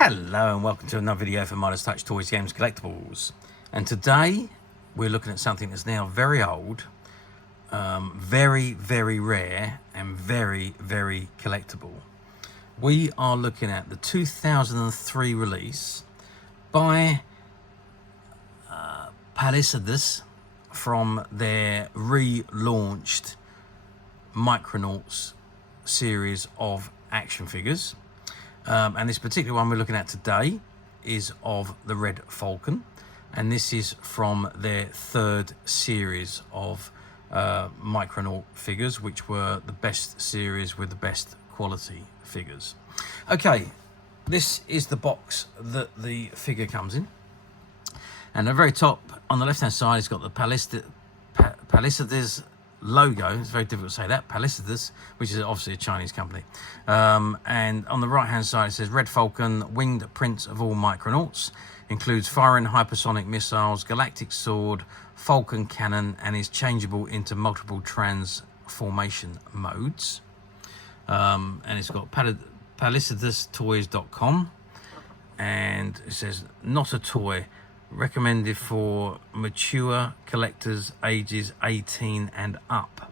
Hello and welcome to another video from Midas Touch Toys, Games, Collectibles. And today we're looking at something that's now very old, very rare and very collectible. We are looking at the 2003 release by Palisades from their relaunched Micronauts series of action figures. And this particular one we're looking at today is of the Red Falcon, and this is from their third series of Micronaut figures, which were the best series with the best quality figures. Okay, this is the box that the figure comes in, and at the very top on the left hand side it's got the Palisades logo. It's very difficult to say that, Palisades, which is obviously a Chinese company, and on the right hand side it says Red Falcon, winged prince of all Micronauts, includes firing hypersonic missiles, Galactic Sword, Falcon Cannon, and is changeable into multiple transformation modes. And it's got palisadestoys.com, and it says not a toy, recommended for mature collectors ages 18 and up.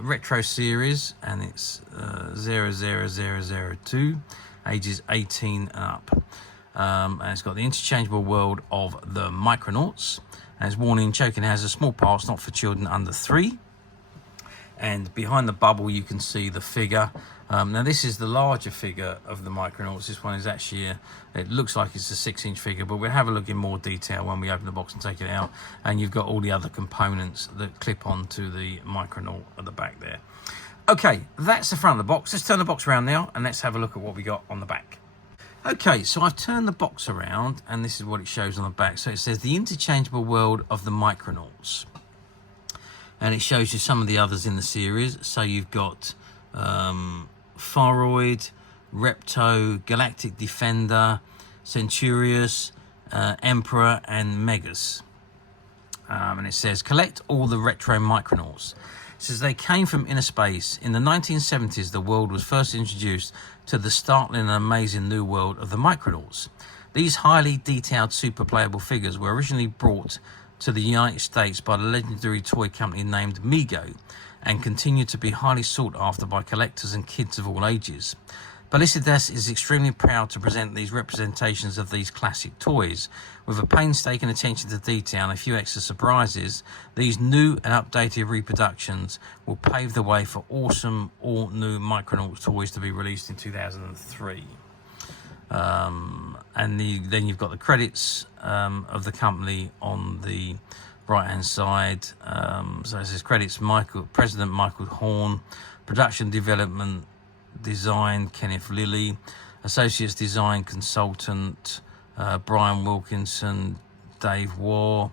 Retro series, and it's 00002, ages 18 and up. And it's got the interchangeable world of the Micronauts, and it's warning choking has a small parts not for children under 3. And behind the bubble you can see the figure. Now this is the larger figure of the Micronauts. This one is actually it looks like it's a 6-inch figure, but we'll have a look in more detail when we open the box and take it out. And you've got all the other components that clip onto the Micronaut at the back there. Okay, that's the front of the box. Let's turn the box around now and let's have a look at what we got on the back. Okay, so I've turned the box around and this is what it shows on the back. So it says the interchangeable world of the Micronauts, and it shows you some of the others in the series. So you've got Faroid, Repto, Galactic Defender, Centurious, Emperor, and Megas. And it says collect all the Retro Micronauts. It says they came from Innerspace. In the 1970s, the world was first introduced to the startling and amazing new world of the Micronauts. These highly detailed super playable figures were originally brought to the United States by the legendary toy company named Mego, and continue to be highly sought after by collectors and kids of all ages. Palisades is extremely proud to present these representations of these classic toys. With a painstaking attention to detail and a few extra surprises, these new and updated reproductions will pave the way for awesome all-new Micronauts toys to be released in 2003. And then you've got the credits of the company on the right hand side. So it says credits President Michael Horn, production development design Kenneth Lilly, associates design consultant Brian Wilkinson, Dave Waugh,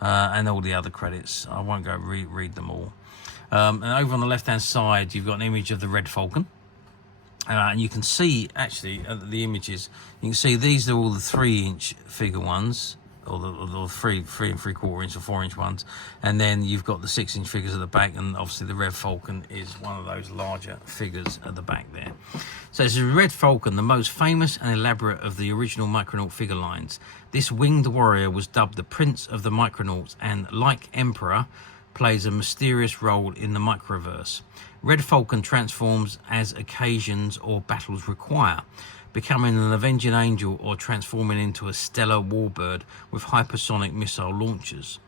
and all the other credits. I won't go read them all. And over on the left hand side you've got an image of the Red Falcon. And you can see actually the images. You can see these are all the 3-inch figure ones, or the 3 3/4 inch or 4-inch ones, and then you've got the 6-inch figures at the back, and obviously the Red Falcon is one of those larger figures at the back there. So this is Red Falcon, the most famous and elaborate of the original Micronaut figure lines. This winged warrior was dubbed the Prince of the Micronauts, and like Emperor, plays a mysterious role in the Microverse. Red Falcon transforms as occasions or battles require, becoming an avenging angel or transforming into a stellar warbird with hypersonic missile launchers.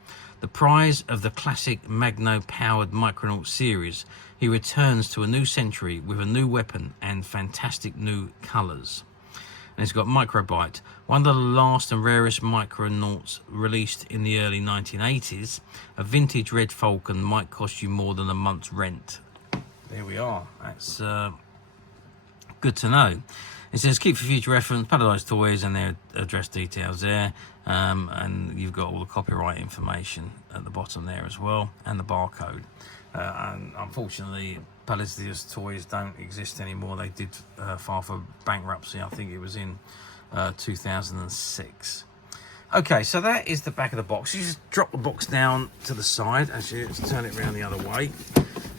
The prize of the classic Magna-Powered Micronaut series, he returns to a new century with a new weapon and fantastic new colours. And it's got Microbyte, one of the last and rarest Micronauts released in the early 1980s. A vintage Red Falcon might cost you more than a month's rent. There we are. That's good to know. It says keep for future reference, Palisades Toys, and their address details there. And you've got all the copyright information at the bottom there as well, and the barcode. And unfortunately, Palisades Toys don't exist anymore. They did file for bankruptcy. I think it was in 2006. Okay, so that is the back of the box. You just drop the box down to the side. Actually, let's turn it around the other way.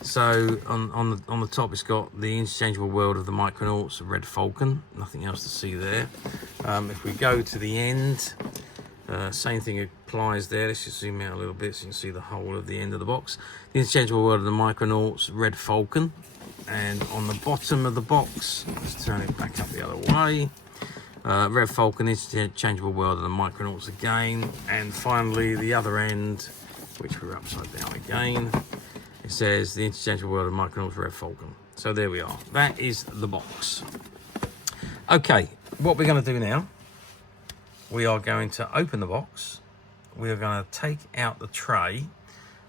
So on the top, it's got the interchangeable world of the Micronauts, Red Falcon. Nothing else to see there. If we go to the end, same thing applies there. Let's just zoom out a little bit so you can see the whole of the end of the box. The interchangeable world of the Micronauts, Red Falcon. And on the bottom of the box, let's turn it back up the other way. Red Falcon, interchangeable world of the Micronauts again. And finally, the other end, which we're upside down again. It says the interchangeable world of Micronauts, Red Falcon. So there we are. That is the box. Okay, what we're going to do now, we are going to open the box. We are going to take out the tray,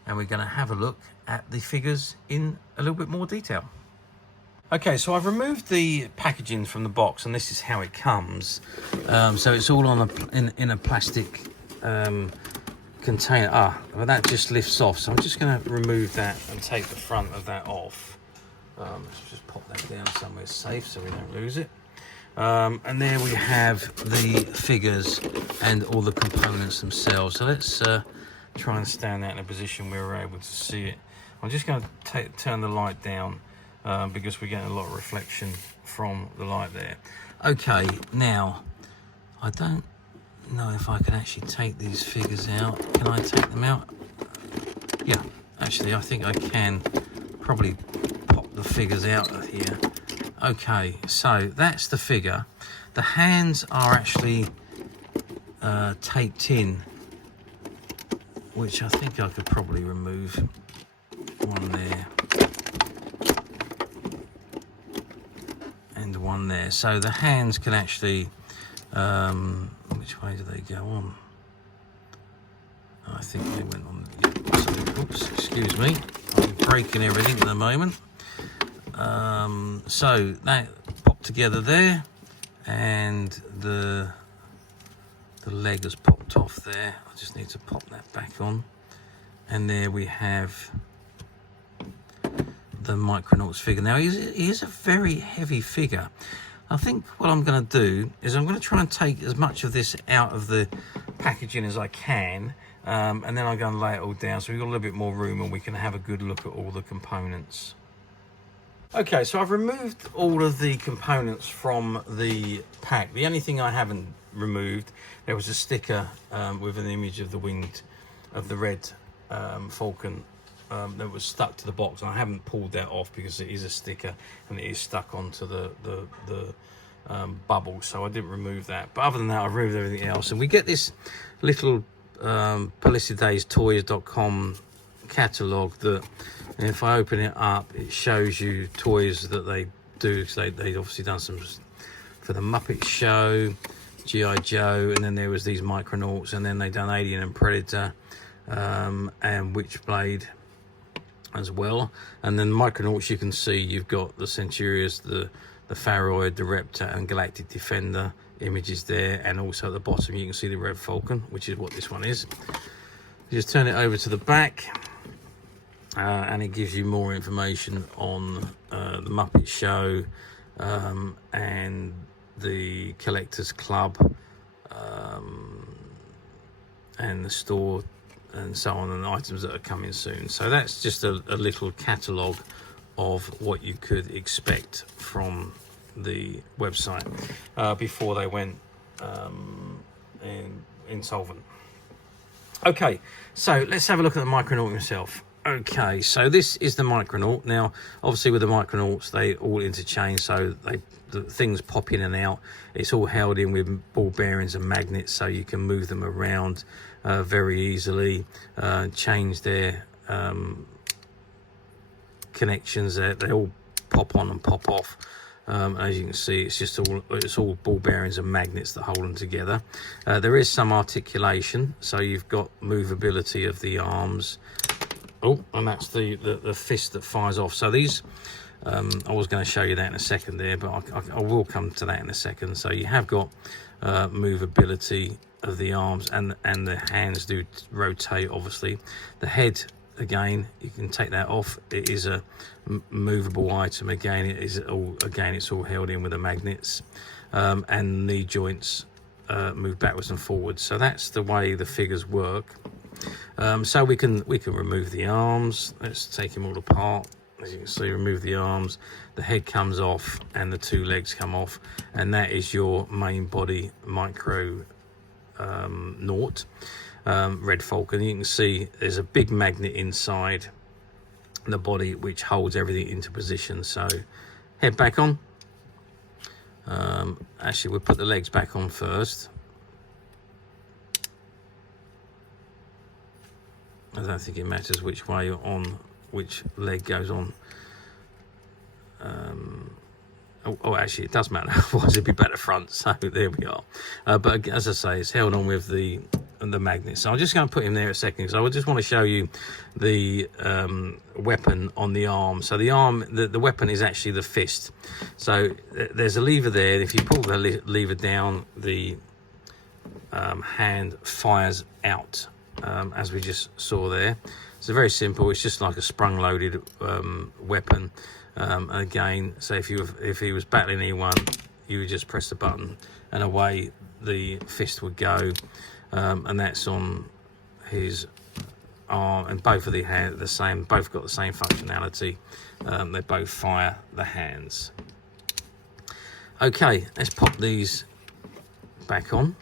and we're going to have a look at the figures in a little bit more detail. Okay, so I've removed the packaging from the box, and this is how it comes. So it's all on in a plastic container. But that just lifts off, so I'm just going to remove that and take the front of that off. Let's just pop that down somewhere safe so we don't lose it. And there we have the figures and all the components themselves. So let's try and stand that in a position where we're able to see it. I'm just going to turn the light down because we're getting a lot of reflection from the light there. Okay, now I don't know if I can actually take these figures out. Can I take them out? Yeah, actually I think I can probably pop the figures out of here. Okay, so that's the figure. The hands are actually taped in, which I think I could probably remove. One there and one there. So the hands can actually which way do they go on? I think they went on. So, oops, excuse me. I'm breaking everything at the moment. So that popped together there, and the leg has popped off there. I just need to pop that back on, and there we have the Micronauts figure. Now he is a very heavy figure. I think what I'm going to do is I'm going to try and take as much of this out of the packaging as I can, and then I'm going to lay it all down so we've got a little bit more room and we can have a good look at all the components. Okay, so I've removed all of the components from the pack. The only thing I haven't removed, there was a sticker with an image of the Red Falcon that was stuck to the box, and I haven't pulled that off because it is a sticker and it is stuck onto the bubble, so I didn't remove that. But other than that, I've removed everything else, and we get this little PalisiDaysToys.com catalogue that, and if I open it up, it shows you toys that they do. So they've obviously done some for the Muppet Show, G.I. Joe, and then there was these Micronauts, and then they done Alien and Predator, and Witchblade as well. And then Micronauts, you can see you've got the Centurions, the Pharoid, the Reptar, and Galactic Defender images there, and also at the bottom you can see the Red Falcon, which is what this one is. You just turn it over to the back, and it gives you more information on the Muppet Show and the Collectors Club and the store and so on, and items that are coming soon. So that's just a little catalogue of what you could expect from the website before they went insolvent. Okay, so let's have a look at the Micronaut himself. Okay, so this is the Micronaut. Now, obviously with the Micronauts, they all interchange, so the things pop in and out. It's all held in with ball bearings and magnets, so you can move them around very easily, change their connections. They all pop on and pop off. As you can see, it's all ball bearings and magnets that hold them together. There is some articulation, so you've got movability of the arms. Oh, and that's the fist that fires off. So these, I was going to show you that in a second there, but I will come to that in a second. So you have got movability of the arms, and the hands do rotate, obviously. The head, again, you can take that off. It is a movable item. Again, it's all held in with the magnets, and knee joints move backwards and forwards. So that's the way the figures work. So we can remove the arms. Let's take them all apart. As you can see, remove the arms, the head comes off and the 2 legs come off, and that is your main body Micronaut, Red Falcon. You can see there's a big magnet inside the body which holds everything into position. So head back on. Actually, we'll put the legs back on first. I don't think it matters which way you're on, which leg goes on. Actually, it does matter. Otherwise, it'd be better front. So there we are. But as I say, it's held on with the magnet. So I'm just going to put him there a second, because I just want to show you the weapon on the arm. So the arm, the weapon is actually the fist. So there's a lever there. If you pull the lever down, the hand fires out, as we just saw there. So very simple. It's just like a sprung-loaded weapon. Again, so if he was battling anyone, you would just press the button and away the fist would go. And that's on his arm, and both of the hands the same. Both got the same functionality. They both fire the hands. Okay, let's pop these back on.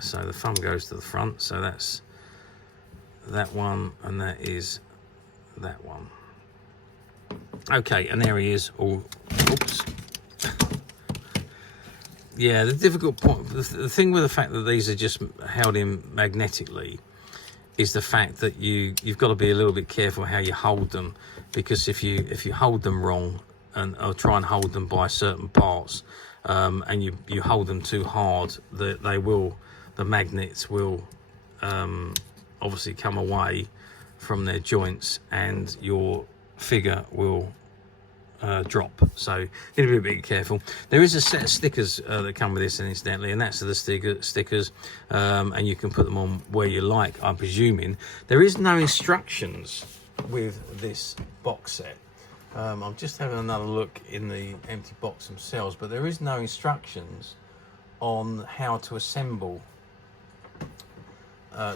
So the thumb goes to the front. So that's that one, and that is that one. Okay, and there he is. All, oops. Yeah, the difficult point, the thing with the fact that these are just held in magnetically, is the fact that you've got to be a little bit careful how you hold them, because if you hold them wrong or try and hold them by certain parts, and you hold them too hard, the magnets will obviously come away from their joints, and your figure will drop. So you need to be a bit careful. There is a set of stickers that come with this, incidentally, and that's the stickers, and you can put them on where you like, I'm presuming. There is no instructions with this box set. I'm just having another look in the empty box themselves, but there is no instructions on how to assemble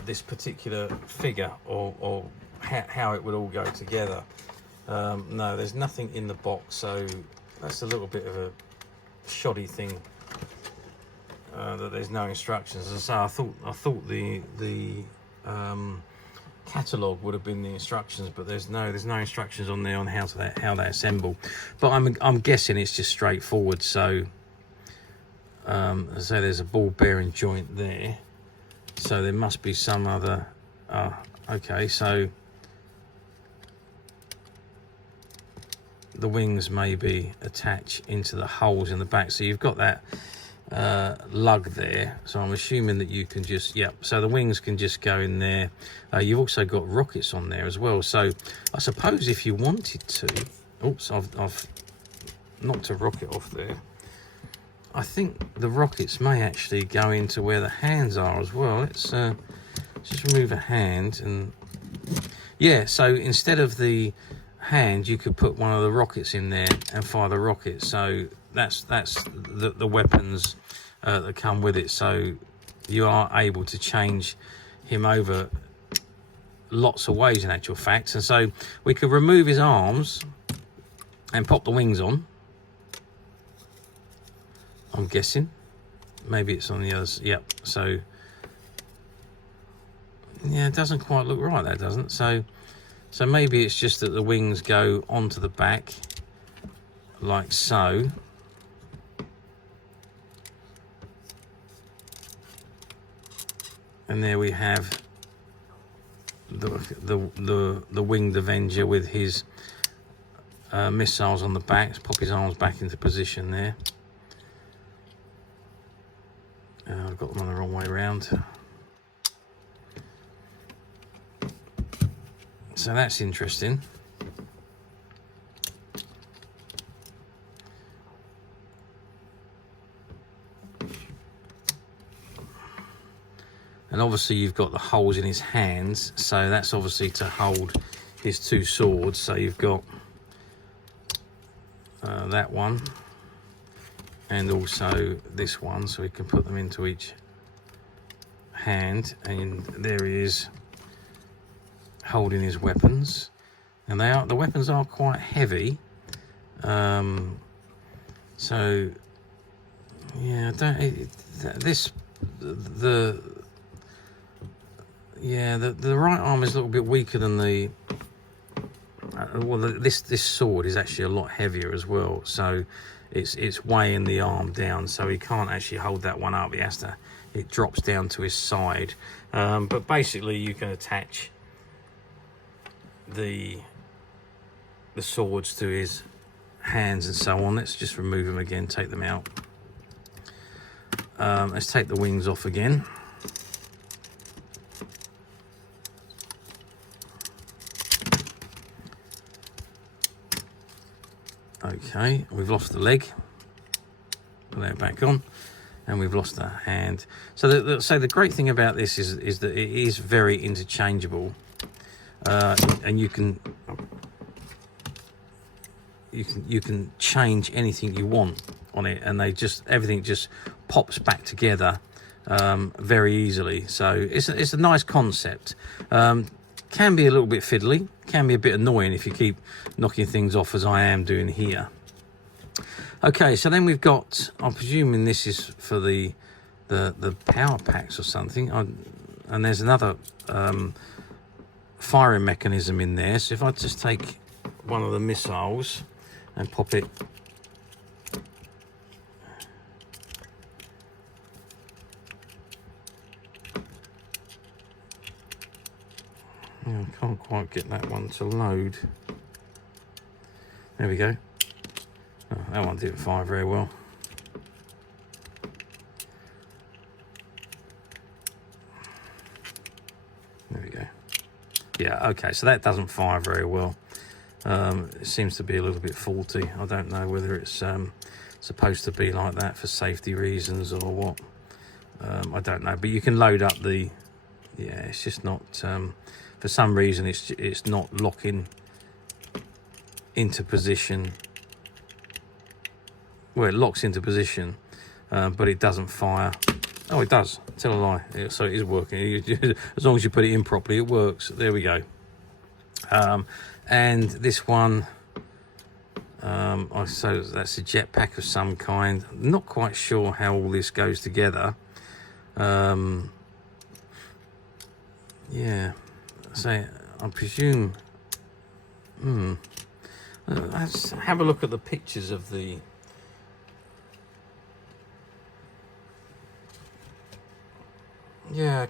this particular figure, or how it would all go together. No, there's nothing in the box, so that's a little bit of a shoddy thing, that there's no instructions. And so I thought the catalogue would have been the instructions, but there's no instructions on there on how they assemble. But I'm guessing it's just straightforward. So as I say, there's a ball bearing joint there, so there must be some other. Okay, so the wings maybe attach into the holes in the back, so you've got that lug there. So I'm assuming that you can just, yep, so the wings can just go in there. You've also got rockets on there as well, so I suppose if you wanted to, oops, I've knocked a rocket off there. I think the rockets may actually go into where the hands are as well. Let's just remove a hand, and yeah, so instead of the hand, you could put one of the rockets in there and fire the rocket. So that's the weapons that come with it. So you are able to change him over lots of ways, in actual fact. And so we could remove his arms and pop the wings on, I'm guessing. Maybe it's on the others. Yep. So yeah, it doesn't quite look right, that doesn't. So maybe it's just that the wings go onto the back like so. And there we have the winged Avenger with his missiles on the back. Let's pop his arms back into position there. I've got them on the wrong way around. So that's interesting. And obviously you've got the holes in his hands, so that's obviously to hold his 2 swords. So you've got that one and also this one, so we can put them into each hand, and there he is holding his weapons. and the weapons are quite heavy. So yeah, the right arm is a little bit weaker than the this sword is actually a lot heavier as well, so it's weighing the arm down, so he can't actually hold that one up. It drops down to his side. But basically you can attach the swords to his hands and so on. Let's just remove them again, take them out. Let's take the wings off again. Okay, we've lost the leg. Put that back on, and we've lost a hand. So the great thing about this is that it is very interchangeable, and you can change anything you want on it, and everything just pops back together very easily. So it's a nice concept. Can be a little bit fiddly, can be a bit annoying if you keep knocking things off, as I am doing here. Okay, so then we've got, I'm presuming this is for the power packs or something, and there's another firing mechanism in there. So if I just take one of the missiles and pop it I can't quite get that one to load. There we go. Oh, that one didn't fire very well. There we go. Yeah, okay, so that doesn't fire very well. It seems to be a little bit faulty. I don't know whether it's supposed to be like that for safety reasons or what. I don't know, but you can load up the... Yeah, it's just not... for some reason, it's not locking into position. Well, it locks into position, but it doesn't fire. Oh, it does. Tell a lie. So it is working. As long as you put it in properly, it works. There we go. And this one, so that's a jetpack of some kind. Not quite sure how all this goes together. Yeah. So I presume. Let's have a look at the pictures of the. Yeah,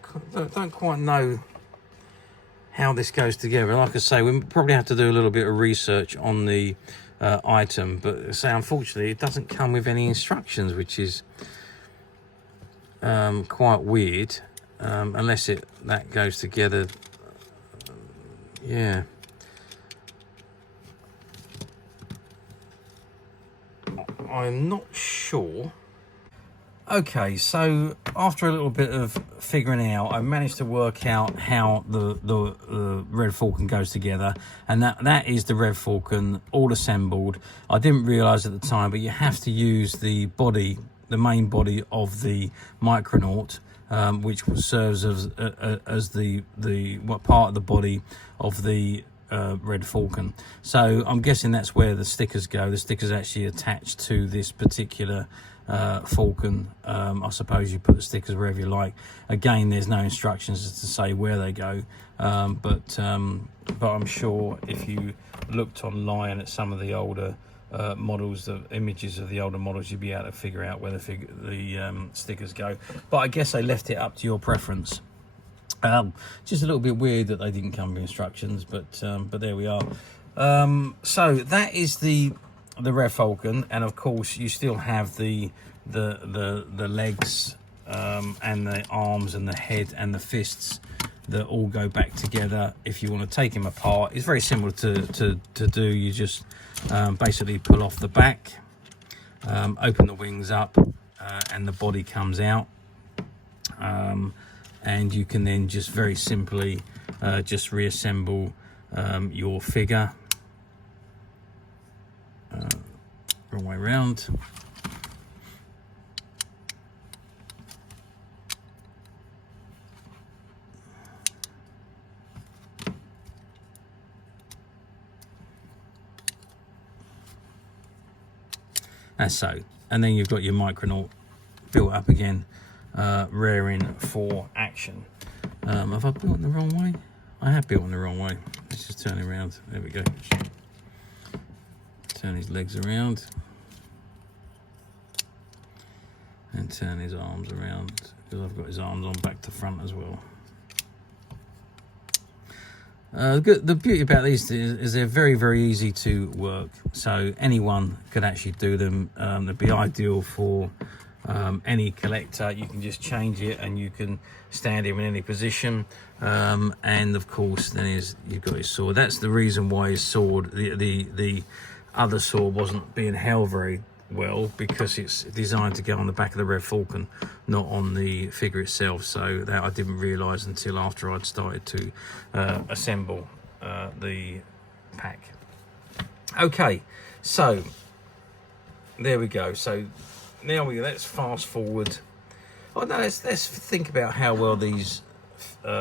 don't quite know how this goes together. Like I say, we probably have to do a little bit of research on the item, but say unfortunately it doesn't come with any instructions, which is quite weird, unless that goes together. Yeah. I'm not sure. Okay, so after a little bit of figuring out, I managed to work out how the Red Falcon goes together, and that is the Red Falcon all assembled. I didn't realise at the time, but you have to use the body, the main body of the Micronaut, which serves as the part of the body of the Red Falcon. So I'm guessing that's where the stickers go. The stickers actually attached to this particular Falcon. I suppose you put the stickers wherever you like. Again, there's no instructions as to say where they go, but I'm sure if you looked online at some of the older models, the images of the older models, you'd be able to figure out where the stickers go. But I guess they left it up to your preference. Just a little bit weird that they didn't come with instructions, but there we are. So that is the Red Falcon, and of course you still have the legs and the arms and the head and the fists that all go back together. If you want to take him apart, it's very simple to do. You just basically pull off the back, open the wings up, and the body comes out, and you can then just very simply just reassemble your figure. Wrong way around. as so. And then you've got your Micronaut built up again, raring for action. Have I built it the wrong way? I have built it the wrong way. Let's just turn it around. There we go. Turn his legs around. And turn his arms around, because I've got his arms on back to front as well. The beauty about these is they're very, very easy to work. So anyone could actually do them. They'd be ideal for any collector. You can just change it and you can stand him in any position. And of course, then you've got his sword. That's the reason why his sword, the other sword, wasn't being held very well, because it's designed to go on the back of the Red Falcon, not on the figure itself. So that I didn't realise until after I'd started to assemble the pack. Okay, so there we go. So now let's fast forward. Oh no, let's think about how well these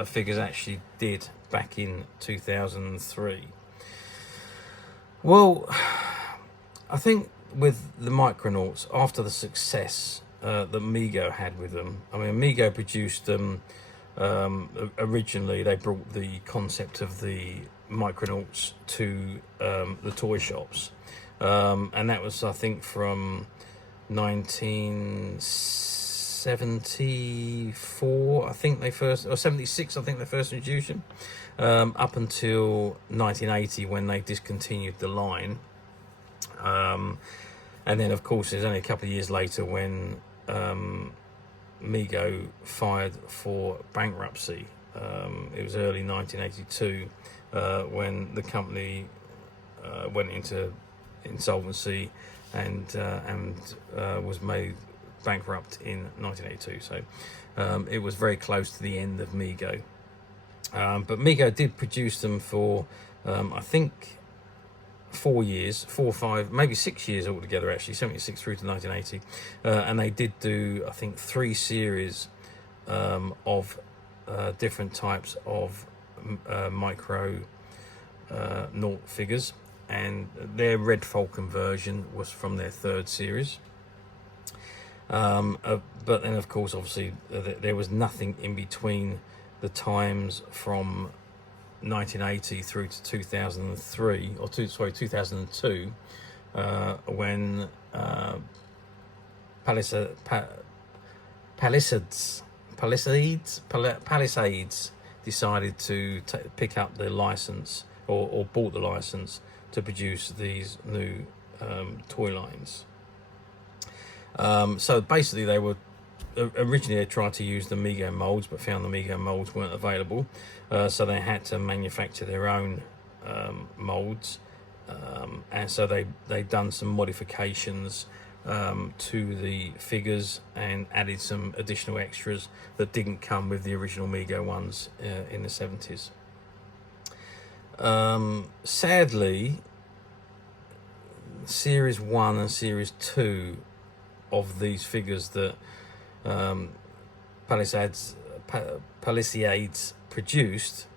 figures actually did back in 2003. Well, I think with the Micronauts, after the success that Mego had with them, I mean, Mego produced them originally. They brought the concept of the Micronauts to the toy shops, and that was, I think, from 1974, I think they first, or 76, I think they first introduced them, up until 1980 when they discontinued the line. And then, of course, there's only a couple of years later when Mego filed for bankruptcy. It was early 1982 when the company went into insolvency and was made bankrupt in 1982. So it was very close to the end of Mego. But Mego did produce them for, I think, 4 years, 4 or 5, maybe 6 years altogether, actually, 76 through to 1980. And they did do, I think, 3 series of different types of Micronaut figures. And their Red Falcon version was from their 3rd series. But then, of course, obviously, there was nothing in between the times from 1980 through to 2003, or 2002, when Palisades decided to pick up the license, or bought the license to produce these new toy lines. So basically, they were originally, they tried to use the Mego molds, but found the Mego molds weren't available, so they had to manufacture their own molds, and so they done some modifications to the figures and added some additional extras that didn't come with the original Mego ones in the 70s. Sadly, Series 1 and Series 2 of these figures that Palisades produced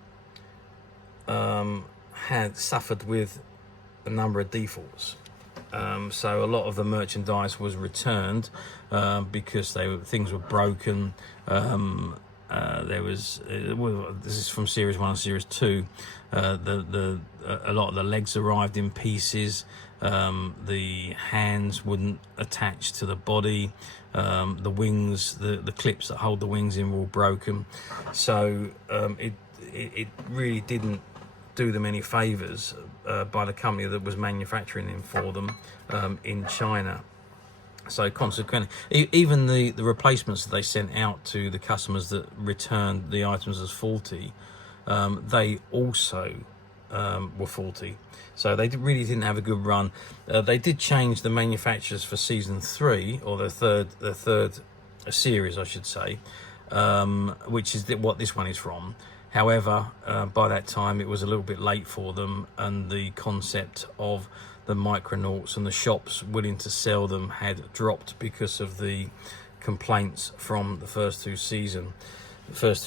had suffered with a number of defaults. So a lot of the merchandise was returned because things were broken. There was this is from Series 1 and Series 2. A lot of the legs arrived in pieces. The hands wouldn't attach to the body. The wings, the clips that hold the wings in, were all broken. So it really didn't do them any favors by the company that was manufacturing them for them in China. So consequently, even the replacements that they sent out to the customers that returned the items as faulty, they also were faulty. So they really didn't have a good run. They did change the manufacturers for season 3, or the third series, I should say, which is what this one is from. However, by that time it was a little bit late for them, and the concept of the Micronauts and the shops willing to sell them had dropped because of the complaints from the first two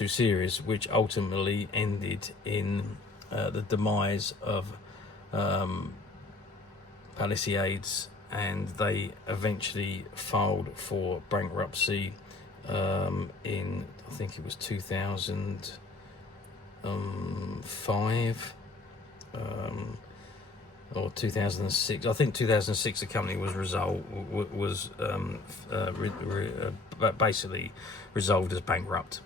series, which ultimately ended in the demise of Palisades and they eventually filed for bankruptcy in, I think it was 2005 or 2006. I think 2006 the company was basically resolved as bankrupt,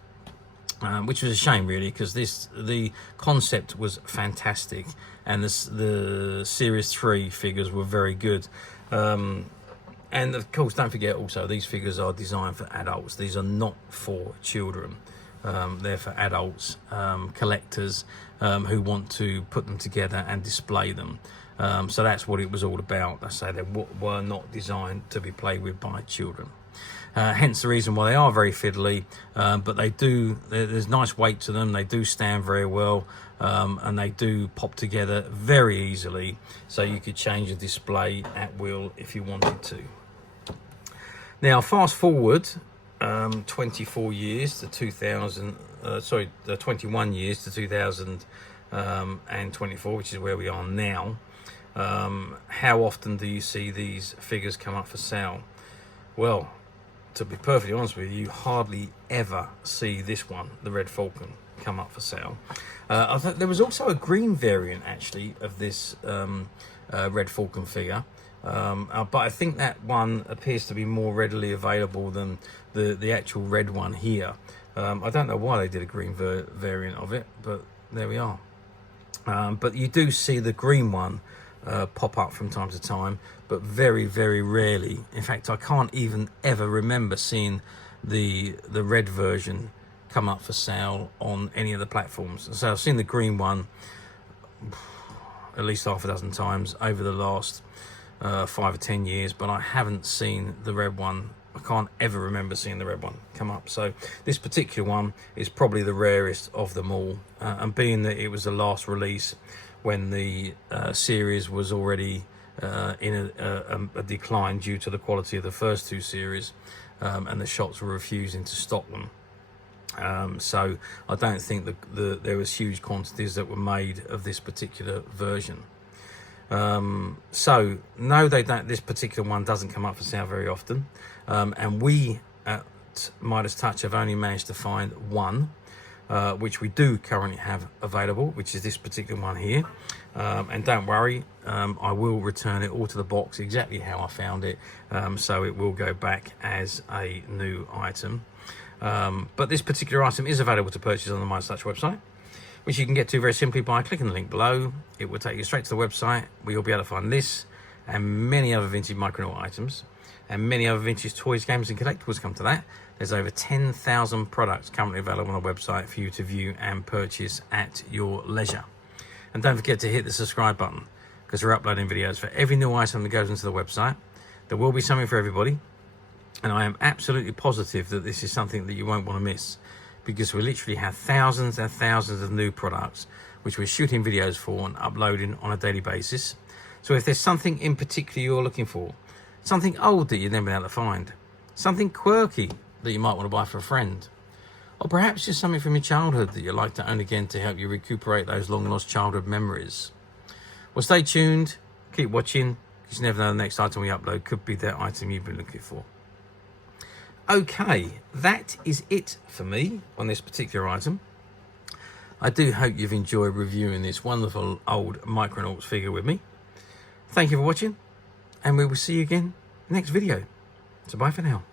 which was a shame really, because the concept was fantastic and the series 3 figures were very good. And of course, don't forget also, these figures are designed for adults. These are not for children. They're for adults, collectors who want to put them together and display them. So that's what it was all about. I say they were not designed to be played with by children. Hence the reason why they are very fiddly, but there's nice weight to them. They do stand very well, and they do pop together very easily. So you could change the display at will if you wanted to. Now, fast forward 24 years to 21 years to 2024, which is where we are now. How often do you see these figures come up for sale? Well, to be perfectly honest with you, you hardly ever see this one, the Red Falcon, come up for sale. I think there was also a green variant actually of this Red Falcon figure. But I think that one appears to be more readily available than the actual red one here. I don't know why they did a green variant of it, but there we are. But you do see the green one pop up from time to time, but very, very rarely. In fact, I can't even ever remember seeing the red version come up for sale on any of the platforms. So I've seen the green one at least half a dozen times over the last 5 or 10 years, but I haven't seen the red one. I can't ever remember seeing the red one come up. So this particular one is probably the rarest of them all, and being that it was the last release when the series was already in a decline due to the quality of the first 2 series, and the shops were refusing to stock them. So I don't think there was huge quantities that were made of this particular version. So no, they don't. This particular one doesn't come up for sale very often, and we at Midas Touch have only managed to find one, which we do currently have available, which is this particular one here. And don't worry, I will return it all to the box exactly how I found it, so it will go back as a new item. But this particular item is available to purchase on the Midas Touch website, which you can get to very simply by clicking the link below. It will take you straight to the website where you'll be able to find this and many other vintage Micronaut items and many other vintage toys, games and collectibles. Come to that, there's over 10,000 products currently available on the website for you to view and purchase at your leisure. And don't forget to hit the subscribe button, because we're uploading videos for every new item that goes into the website. There will be something for everybody, and I am absolutely positive that this is something that you won't want to miss, because we literally have thousands and thousands of new products which we're shooting videos for and uploading on a daily basis. So if there's something in particular you're looking for, something old that you've never been able to find, something quirky that you might want to buy for a friend, or perhaps just something from your childhood that you'd like to own again to help you recuperate those long lost childhood memories, well, stay tuned, keep watching, because you never know, the next item we upload could be that item you've been looking for. Okay, that is it for me on this particular item. I do hope you've enjoyed reviewing this wonderful old Micronauts figure with me. Thank you for watching, and we will see you again next video. So bye for now.